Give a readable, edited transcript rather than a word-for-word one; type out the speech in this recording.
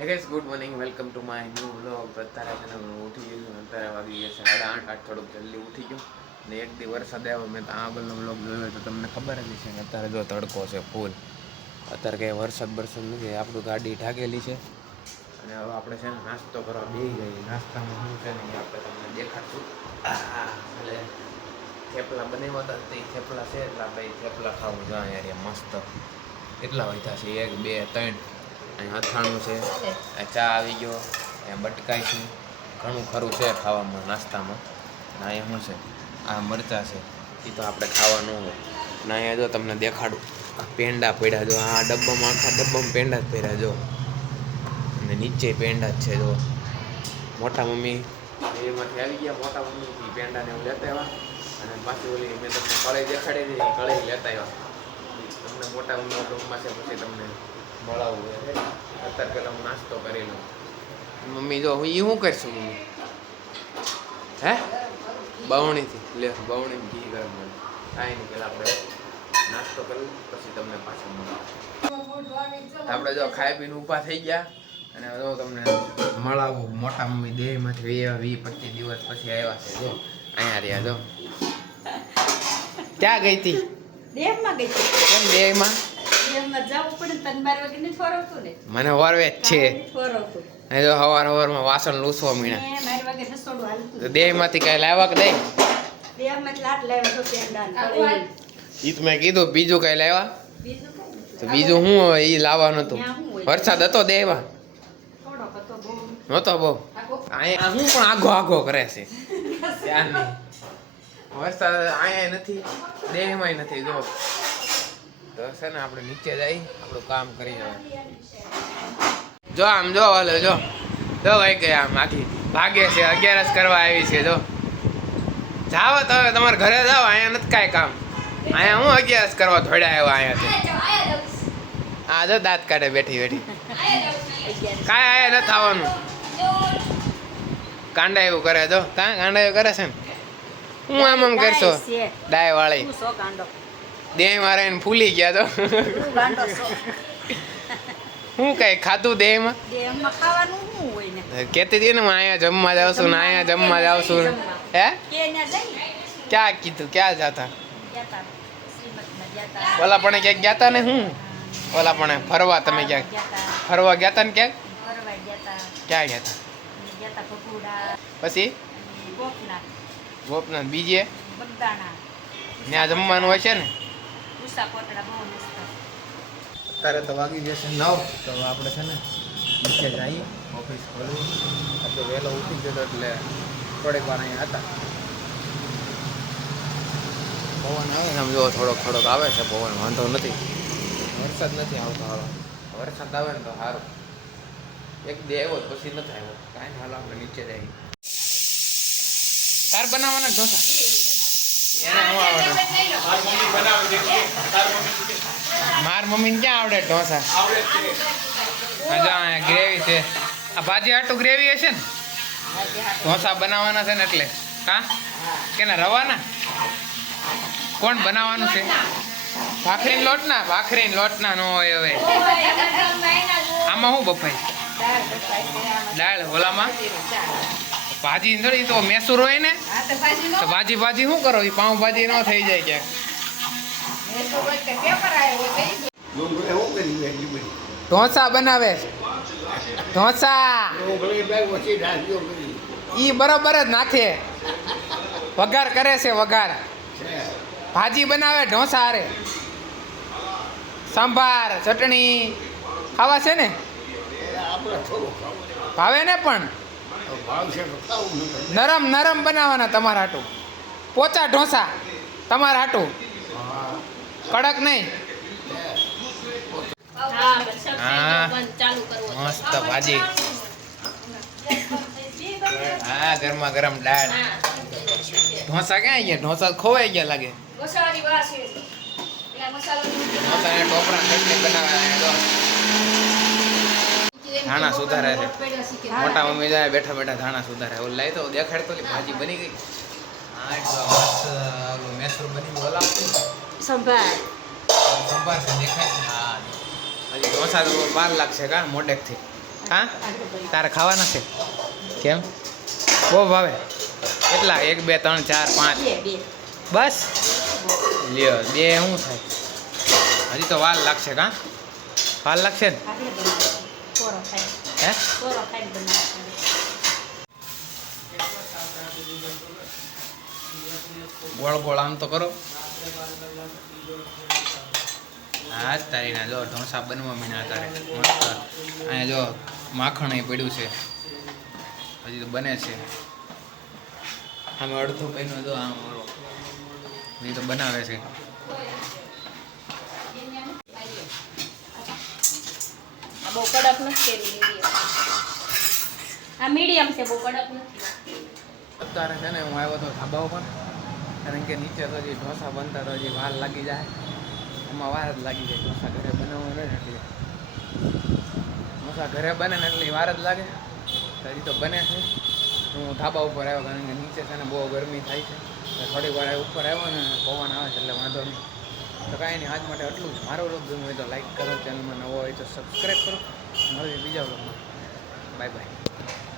Hey guys, good morning. Welcome to my new vlog. અત્યારે છે ને હું ઉઠી ગયો છું. અત્યારે વાગી ગયા છે 8:30. થોડુંક જલ્દી ઉઠી ગયો ને એક દી વરસાદ આવ્યો. મેં તો આગળનો વ્લોગ જોયો તો તમને ખબર જ છે કે અત્યારે જો તડકો છે ફૂલ. અત્યારે કંઈ વરસાદ નથી. આપણું ગાડી ઢાકેલી છે અને હવે આપણે છે ને નાસ્તો કરવા બેસી જઈએ. નાસ્તામાં શું છે ને એ આપણે તમને દેખાડશું. એટલે થેપલા બનાવ્યા હતા તે થેપલા છે એટલે આપણે થેપલા ખાવું જો યાર મસ્ત. કેટલા વાગ્યા છે 1 2 3. અહીં અથાણું છે, ચા આવી ગયો, અહીંયા બટકાઈ છે, ઘણું ખરું છે ખાવામાં નાસ્તામાં. અને અહીંયા શું છે આ મરચાં છે એ તો આપણે ખાવાનું હોય. અને અહીંયા જો તમને દેખાડું આ પેંડા પડ્યા જો આ ડબ્બામાં આખા ડબ્બામાં પેંડા જ પડ્યા જો. અને નીચે પેંડા જ છે જો. મોટા મમ્મી એમાંથી આવી ગયા. મોટા મમ્મી પેંડાને હું લેતા આવ્યા અને પાછી ઓલી મેં તમને કળાઈ દેખાડી હતી એ કળાઈ લેતા આવ્યા. તમને મોટા મમ્મી રૂમમાં છે પછી તમને મળાવું છે. અત્યારે પેલા હું નાસ્તો કરી લઉં. મમ્મી જો હું એ શું કરીશું મમ્મી? હે બાવણીથી લે બાવણી ઘી ગરમ મળે કાંઈ નહીં. પેલા આપણે નાસ્તો કરી પછી તમને પાછું મળાવું. આપણે જો ખાઈ પીને ઊભા થઈ ગયા અને જો તમને મળાવું. મોટા મમ્મી દેહમાંથી 20-25 દિવસ પછી આવ્યા છે જો. અહીંયા રહ્યા જો. ક્યાં ગઈ હતી? દેહમાં ગઈ હતી. કેમ દેહમાં? મને વરવે જ છે. જો હવારમાં વાસણ લૂસવા મીણા દેહ માંથી કઈ લાવ્યા કે નહીં? ઈ તો મેં કીધું બીજું કઈ લાવ્યા તો બીજું શું એ લાવવાનું હતું. વરસાદ હતો દેહમાં નતો બહુ. અહીંયા હું પણ આઘો આઘો કરે છે ત્યાંની. વરસાદ અહીંયા નથી દેહમાં નથી જો. તો છે ને આપણે નીચે જઈ આપણું કામ કરી જો. આમ જો હાલો જો જો ભાઈ ગયા આમ આખી ભાગે છે. 11 કરવા આવી છે જો. જાવ તો હવે તમારે ઘરે જાઓ. અહીંયા નથી કાંઈ કામ. અહીંયા હું 11 કરવા થોડા આવ્યા અહીંયાથી. હા જો દાંત કાઢે બેઠી બેઠી. કાંઈ અહીંયા નથી આવવાનું. કાંડા એવું કરે જો. કાં કાંડા એવું કરે છે ને. હું આમ કરશો ડાય વાળી દેહ મારે ફૂલી ગયા તો હું કઈ ખાધું દેહમાં કેતી હતી ને હું અહીંયા જમવા જાઉં છું ને અહીંયા જમવા જાઉં છું. હે ક્યાં કીધું ક્યાં જતા? ઓલા પણ ક્યાંક ગયા તા ને હું ઓલા પણ ફરવા તમે ક્યાંક ફરવા ગયા તા ને ક્યાંક ક્યાં ગયા તા? પછી ગોપનાથ બીજે ત્યાં જમવાનું હોય છે ને. અત્યારે તો વાગી જશે 9 તો આપણે છે ને નીચે જઈએ ઓફિસ ખોલવી. તો વહેલો ઉઠી જતો એટલે થોડીક વાર અહીંયા હતા. પવન આવે ને આમ જો થોડોક આવે છે પવન. વાંધો નથી. વરસાદ નથી આવતો હારો. વરસાદ આવે ને તો સારું. એક દે આવ્યો પછી નથી આવ્યો કાંઈ હાલો આપણે નીચે જઈએ. તાર બનાવવાના ઢોસા માર મમ્મી ને ક્યાં આવડે ઢોસા? ગ્રેવી છે. આ ભાજી આટું ગ્રેવી હશે ને. ઢોસા બનાવવાના છે ને એટલે હા કેના રવાના? કોણ બનાવવાનું છે? ભાખરીનો લોટના નો હોય હવે. આમાં શું બફાય? દાળ ઓલામાં ભાજી થોડી તો મેસૂર હોય ને તો ભાજી શું કરો? એ પાઉંભાજી ન થઈ જાય ક્યાંક. ઢોસા બનાવે ઢોસા ઈ બરોબર જ નાખે. વઘાર કરે છે વઘાર. ભાજી બનાવે ઢોસા હારે સંભાર ચટણી ખાવા છે ને. ભાવે ને પણ નરમ બનાવવાના તમારા હાટું. પોચા ઢોસા તમારા હાટું કડક નહીં. હા મસ્ત ભાજી. હા ગરમા ગરમ દાળ. ઢોસા ક્યાં ગયા? ઢોસા ખોવાઈ ગયા લાગે. ઢોસાને ટોપરા ચટણી બનાવ્યા. ધાણા સુધારે છે. મોટા મમ્મી જાય બેઠા ધાણા સુધારે. ઓલું લાવી તો દેખાડતો ભાજી બની ગઈ. મેસૂર બની બોલા સંભાર છે દેખાય. હા હજી ઢોસા તો 12 લાખ છે કા મોડેકથી. હા તારે ખાવાના છે કેમ બહુ ભાવે કેટલા 1 2 3 4 5 બસ લ્યો 2 શું થાય હજી તો વાર લાગશે કાં વાર લાગશે ને હે ગોળ ગોળ આમ તો કરો હા તારી ના જો ઢોસા બનવા મીના તારે મસ્ત અહીંયા જો માખણ અહીં પડ્યું છે હજી તો બને છે આમે અડધું કઈનું જો આમ એ તો બનાવે છે બહુ કડક નથી આ મીડિયમ છે બહુ કડક નથી અત્યારે છે ને હું આવ્યો હતો ધાબા ઉપર કારણ કે નીચે તો હજી ઢોસા બનતા તો હજી વાર લાગી જાય એમાં વાર જ લાગી જાય ઢોસા ઘરે બનાવવા રહે ને એટલે ઢોસા ઘરે બને ને એટલે વાર જ લાગે હજી તો બને છે હું ધાબા ઉપર આવ્યો કારણ કે નીચે છે ને બહુ ગરમી થાય છે થોડીક વાર ઉપર આવ્યો ને પવન આવે છે એટલે વાંધો નહીં તો કાંઈ નહીં આજ માટે આટલું જ મારો વ્લોગ ગમ્યો હોય તો લાઈક કરો ચેનલમાં નવો હોય તો સબસ્ક્રાઈબ કરો મળીએ બીજા વ્લોગમાં બાય બાય